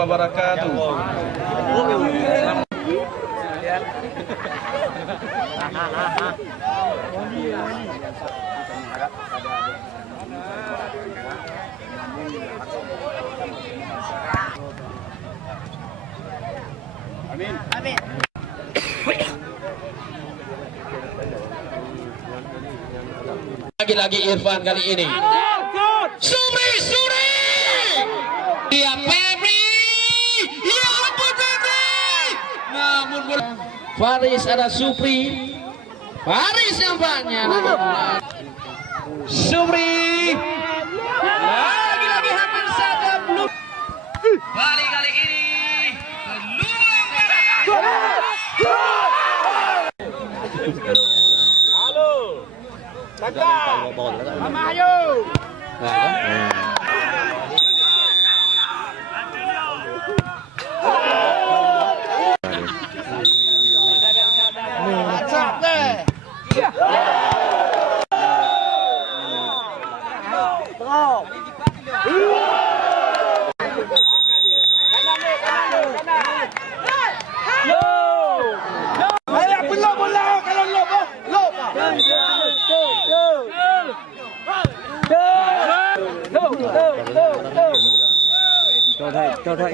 wabarakatuh. Amin. Amin. Lagi-lagi Irfan kali ini. Suri. Ya Febri. Ya ampun Febri. Namun Faris ada Supri. Faris yang banyak. Supri. Lagi-lagi hampir saja belum. Balik kali ini. Halo. Kakak. Mama ayo. Cho thầy